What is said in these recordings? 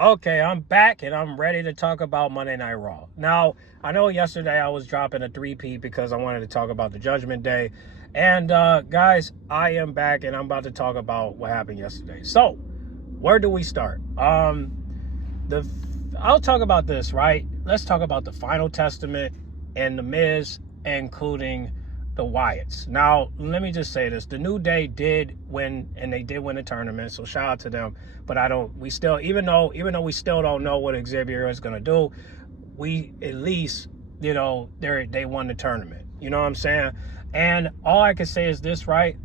Okay, I'm back and I'm ready to talk about Monday Night Raw. Now, I know yesterday I was dropping a 3P because I wanted to talk about the Judgment Day. And guys, I am back and I'm about to talk about what happened yesterday. So, where do we start? The I'll talk about this, right? Let's talk about the Final Testament and the Miz, including the Wyatts. Now, let me just say this: the New Day did win, and they did win the tournament. So shout out to them. But we still, even though we still don't know what Xavier is gonna do, we at least, they won the tournament. You know what I'm saying? And all I can say is this, right?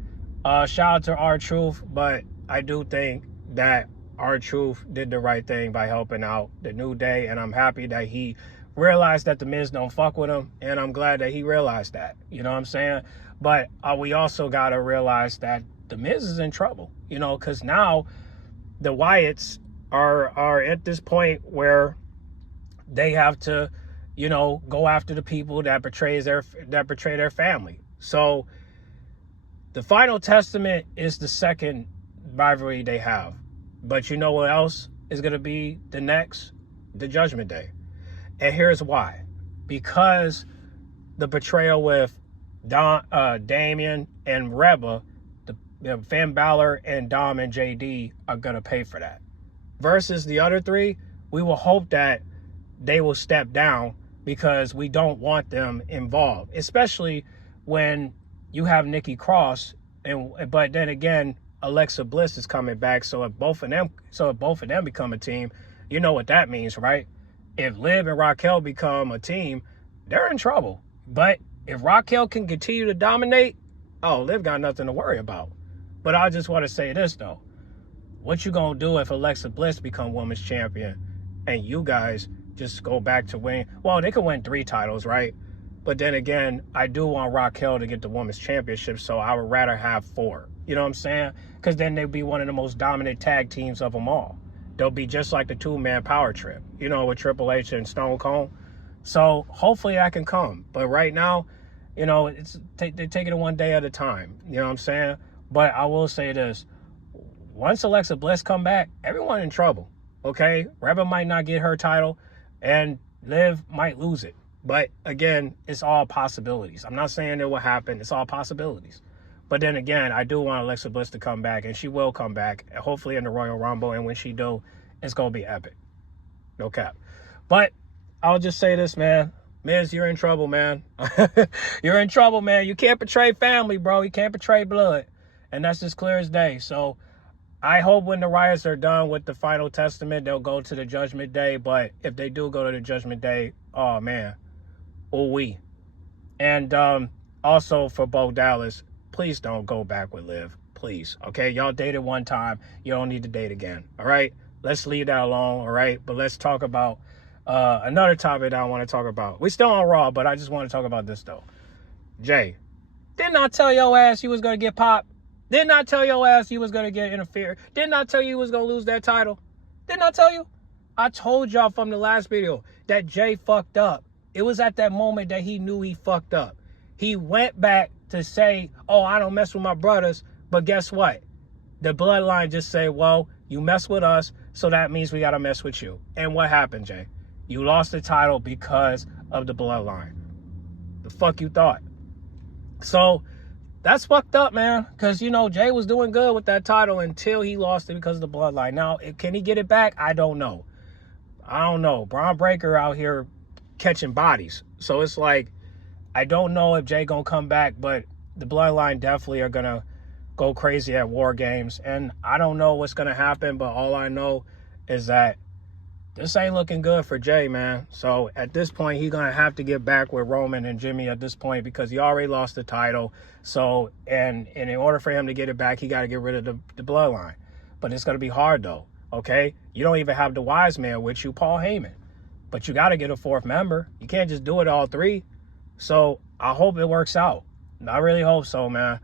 Shout out to R-Truth, but I do think that R-Truth did the right thing by helping out the New Day, and I'm happy that he realized that the Miz don't fuck with him, and I'm glad that he realized that. You know what I'm saying? But we also got to realize that the Miz is in trouble, because now the Wyatts are at this point where they have to, go after the people that betray their family. So the Final Testament is the second rivalry they have. But you know what else is going to be the next? The Judgment Day. And here's why. Because the betrayal with Damian and Reba, the Finn Balor and Dom and JD are going to pay for that. Versus the other three, we will hope that they will step down because we don't want them involved. Especially when you have Nikki Cross, but then again, Alexa Bliss is coming back. So if both of them become a team, you know what that means, right? If Liv and Raquel become a team, they're in trouble. But if Raquel can continue to dominate, Liv got nothing to worry about. But I just want to say this though: what you gonna do if Alexa Bliss become women's champion, and you guys just go back to winning? Well, they could win 3 titles, right? But then again, I do want Raquel to get the women's championship, so I would rather have 4. You know what I'm saying? Because then they'd be one of the most dominant tag teams of them all. They'll be just like the 2-man power trip, with Triple H and Stone Cold. So hopefully that can come. But right now, they're taking it one day at a time. You know what I'm saying? But I will say this: once Alexa Bliss come back, everyone in trouble. Okay, Reba might not get her title, and Liv might lose it. But again, it's all possibilities. I'm not saying it will happen. It's all possibilities. But then again, I do want Alexa Bliss to come back, and she will come back, hopefully in the Royal Rumble. And when she do, it's going to be epic. No cap. But I'll just say this, man. Miz, you're in trouble, man. You're in trouble, man. You can't betray family, bro. You can't betray blood. And that's just clear as day. So I hope when the riots are done with the Final Testament, they'll go to the Judgment Day. But if they do go to the Judgment Day, oh, man. Oh-wee. And also for Bo Dallas, please don't go back with Liv. Please. Okay? Y'all dated one time. You don't need to date again. All right? Let's leave that alone. All right? But let's talk about another topic that I want to talk about. We're still on Raw, but I just want to talk about this, though. Jay, didn't I tell your ass you was going to get popped? Didn't I tell your ass you was going to get interfered? Didn't I tell you you was going to lose that title? Didn't I tell you? I told y'all from the last video that Jay fucked up. It was at that moment that he knew he fucked up. He went back to say, I don't mess with my brothers. But guess what? The bloodline just say, well, you mess with us, so that means we got to mess with you. And what happened, Jay? You lost the title because of the bloodline. The fuck you thought? So that's fucked up, man. Because, Jay was doing good with that title until he lost it because of the bloodline. Now, can he get it back? I don't know. Braun Breaker out here catching bodies. So it's like, I don't know if Jay gonna come back, but the bloodline definitely are gonna go crazy at War Games. And I don't know what's gonna happen, but all I know is that this ain't looking good for Jay, man. So at this point, he's gonna have to get back with Roman and Jimmy at this point because he already lost the title. So, and in order for him to get it back, he got to get rid of the bloodline. But it's gonna be hard though. Okay, you don't even have the wise man with you, Paul Heyman. But you got to get a 4th member. You can't just do it all 3. So I hope it works out. I really hope so, man.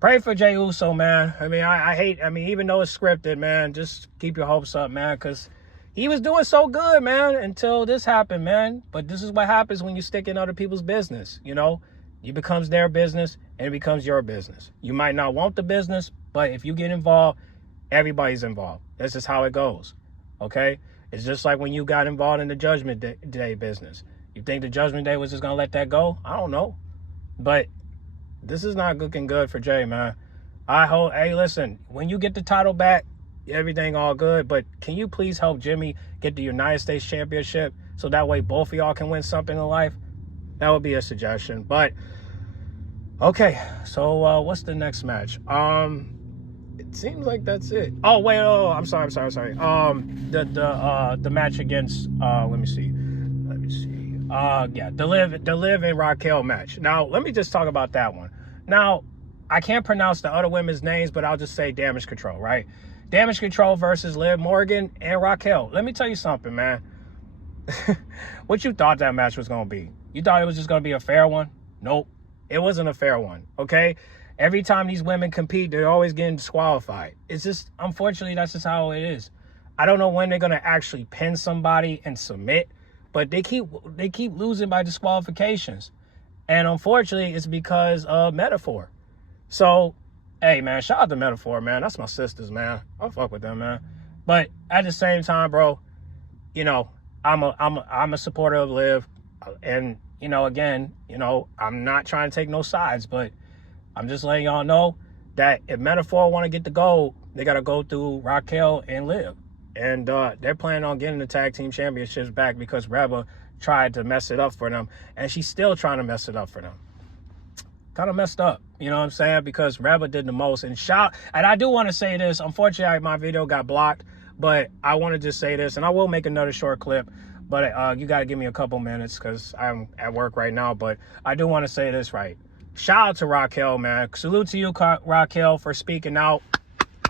Pray for Jey Uso, man. I mean, even though it's scripted, man, just keep your hopes up, man, because he was doing so good, man, until this happened, man. But this is what happens when you stick in other people's business, It becomes their business, and it becomes your business. You might not want the business, but if you get involved, everybody's involved. That's just how it goes. okay? It's just like when you got involved in the Judgment Day business. You think the Judgment Day was just going to let that go? I don't know. But this is not looking good for Jay, man. I hope, hey, listen, when you get the title back, everything all good, but can you please help Jimmy get the United States Championship so that way both of y'all can win something in life? That would be a suggestion. But okay, so what's the next match? It seems like that's it. Oh wait, I'm sorry. The match against let me see. Yeah, the Liv and Raquel match. Now let me just talk about that one. Now I can't pronounce the other women's names, but I'll just say Damage Control, right? Damage Control versus Liv Morgan and Raquel. Let me tell you something, man. What you thought that match was gonna be? You thought it was just gonna be a fair one? Nope, it wasn't a fair one. Okay. Every time these women compete, they're always getting disqualified. It's just, unfortunately, that's just how it is. I don't know when they're going to actually pin somebody and submit, but they keep losing by disqualifications. And unfortunately, it's because of Metaphor. So, hey, man, shout out to Metaphor, man. That's my sisters, man. I'll fuck with them, man. But at the same time, bro, you know, I'm a supporter of Liv. And, you know, again, you know, I'm not trying to take no sides, but I'm just letting y'all know that if Metaphor want to get the gold, they got to go through Raquel and Liv. And they're planning on getting the tag team championships back because Reba tried to mess it up for them. And she's still trying to mess it up for them. Kind of messed up, you know what I'm saying? Because Reba did the most. And I do want to say this. Unfortunately, my video got blocked. But I want to just say this. And I will make another short clip. But you got to give me a couple minutes because I'm at work right now. But I do want to say this right. Shout out to Raquel, man. Salute to you, Raquel, for speaking out.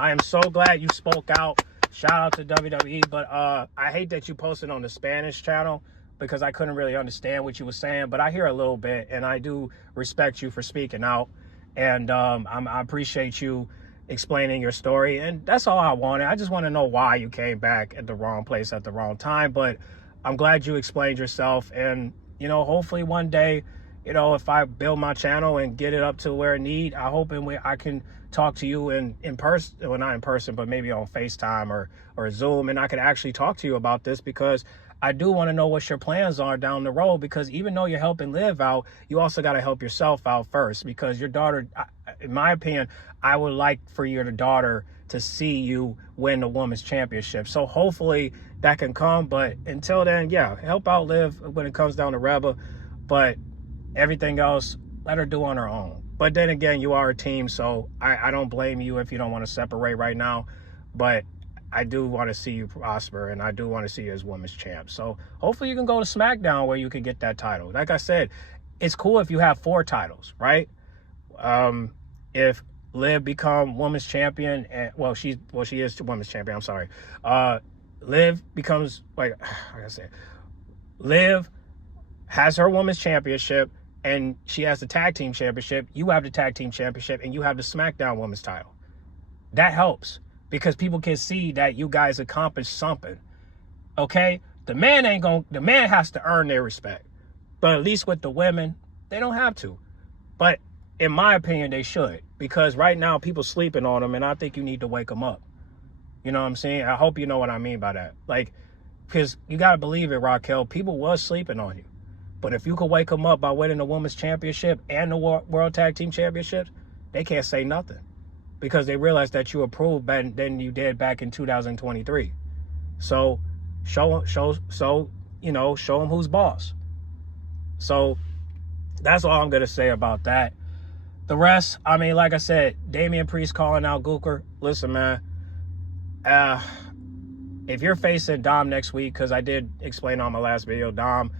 I am so glad you spoke out. Shout out to WWE. But I hate that you posted on the Spanish channel because I couldn't really understand what you were saying. But I hear a little bit, and I do respect you for speaking out. And I appreciate you explaining your story. And that's all I wanted. I just want to know why you came back at the wrong place at the wrong time. But I'm glad you explained yourself. And, you know, hopefully one day, you know, if I build my channel and get it up to where it need, I hope I can talk to you in person, well, not in person, but maybe on FaceTime or Zoom, and I can actually talk to you about this because I do want to know what your plans are down the road, because even though you're helping Liv out, you also got to help yourself out first, because your daughter, in my opinion, I would like for your daughter to see you win the women's championship. So hopefully that can come, but until then, yeah, help out Liv when it comes down to Reba, but everything else, let her do on her own. But then again, you are a team, so I don't blame you if you don't want to separate right now. But I do want to see you prosper, and I do want to see you as women's champ. So hopefully you can go to SmackDown where you can get that title. Like I said, it's cool if you have 4 titles, right? If Liv become women's champion, and she is women's champion. I'm sorry. Liv becomes like I said, Liv has her women's championship, and she has the tag team championship. You have the tag team championship, and you have the SmackDown women's title. That helps because people can see that you guys accomplished something. Okay? The man has to earn their respect. But at least with the women, they don't have to. But in my opinion, they should, because right now people sleeping on them, and I think you need to wake them up. You know what I'm saying? I hope you know what I mean by that. Like, because you got to believe it, Raquel, people was sleeping on you. But if you could wake them up by winning the women's championship and the World Tag Team Championships, they can't say nothing, because they realize that you improved better than you did back in 2023. So show them who's boss. So that's all I'm going to say about that. The rest, I mean, like I said, Damian Priest calling out Gunther. Listen, man, if you're facing Dom next week, because I did explain on my last video, Dom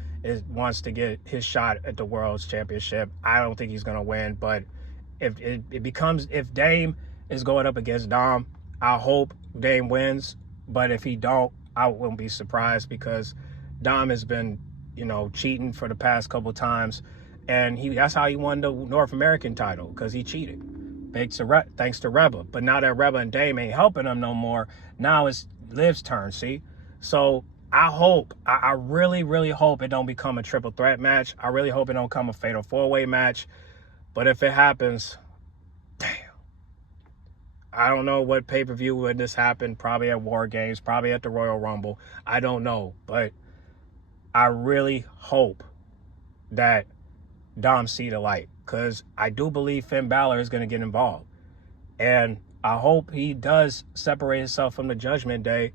wants to get his shot at the World's Championship. I don't think he's going to win, but if Dame is going up against Dom, I hope Dame wins. But if he don't, I won't be surprised, because Dom has been, cheating for the past couple times, and that's how he won the North American title, because he cheated. Thanks to Reba. But now that Reba and Dame ain't helping him no more, now it's Liv's turn, see? So I really, really hope it don't become a triple threat match. I really hope it don't become a fatal 4-way match. But if it happens, damn. I don't know what pay-per-view would this happen. Probably at War Games, probably at the Royal Rumble. I don't know. But I really hope that Dom see the light, because I do believe Finn Balor is going to get involved. And I hope he does separate himself from the Judgment Day,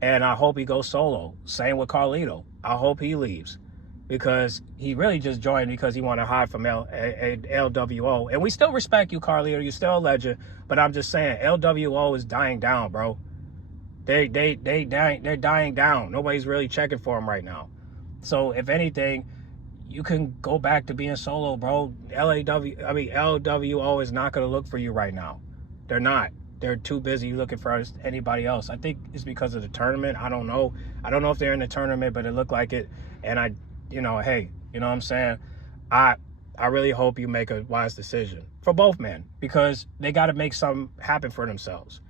and I hope he goes solo. Same with Carlito. I hope he leaves, because he really just joined because he wanted to hide from LWO. And we still respect you, Carlito. You're still a legend. But I'm just saying, LWO is dying down, bro. They're dying down. Nobody's really checking for him right now. So if anything, you can go back to being solo, bro. LWO is not going to look for you right now. They're not. They're too busy looking for anybody else. I think it's because of the tournament. I don't know. I don't know if they're in the tournament, but it looked like it. And hey, you know what I'm saying? I really hope you make a wise decision for both men, because they got to make something happen for themselves.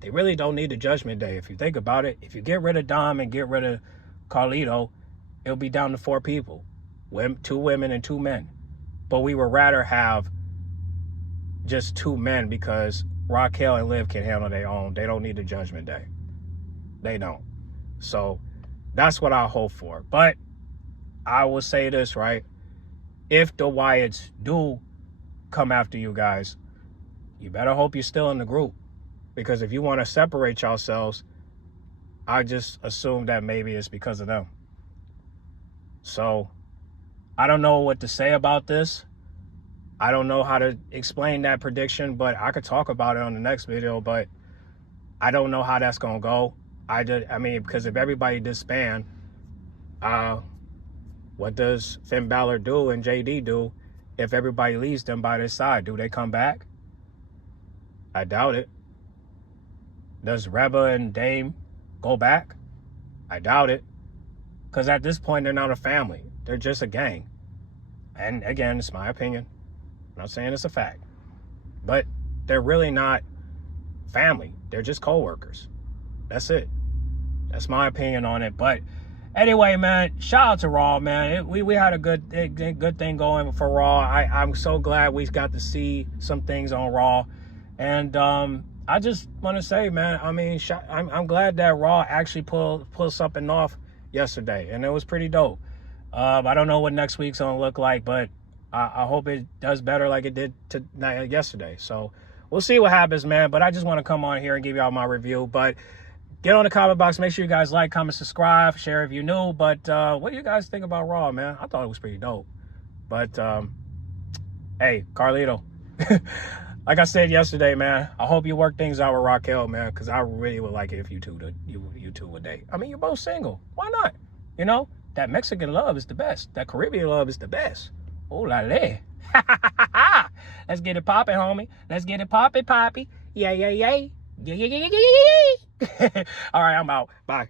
They really don't need the Judgment Day. If you think about it, if you get rid of Dom and get rid of Carlito, it'll be down to 4 people. 2 women and 2 men. But we would rather have just 2 men, because Raquel and Liv can handle their own. They don't need the Judgment Day. They don't. So that's what I hope for. But I will say this, right? If the Wyatts do come after you guys, you better hope you're still in the group. Because if you want to separate yourselves, I just assume that maybe it's because of them. So I don't know what to say about this. I don't know how to explain that prediction, but I could talk about it on the next video. But I don't know how that's going to go. Because if everybody disband, what does Finn Balor do and JD do if everybody leaves them by their side? Do they come back? I doubt it. Does Reba and Dame go back? I doubt it. Because at this point, they're not a family. They're just a gang. And again, it's my opinion. I'm not saying it's a fact. But they're really not family. They're just co-workers. That's it. That's my opinion on it. But anyway, man, shout out to Raw, man. We had a good thing going for Raw. I'm so glad we got to see some things on Raw. And I just want to say, man, I'm glad that Raw actually pulled something off yesterday. And it was pretty dope. I don't know what next week's going to look like, but I hope it does better like it did yesterday. So we'll see what happens, man. But I just want to come on here and give y'all my review. But get on the comment box. Make sure you guys like, comment, subscribe, share if you're new. But what do you guys think about Raw, man? I thought it was pretty dope. But, hey, Carlito. Like I said yesterday, man, I hope you work things out with Raquel, man, because I really would like it if you two would date. I mean, you're both single. Why not? You know, that Mexican love is the best. That Caribbean love is the best. Oh, la la. Let's get it popping, homie. Let's get it poppy. Yeah. All right, I'm out. Bye.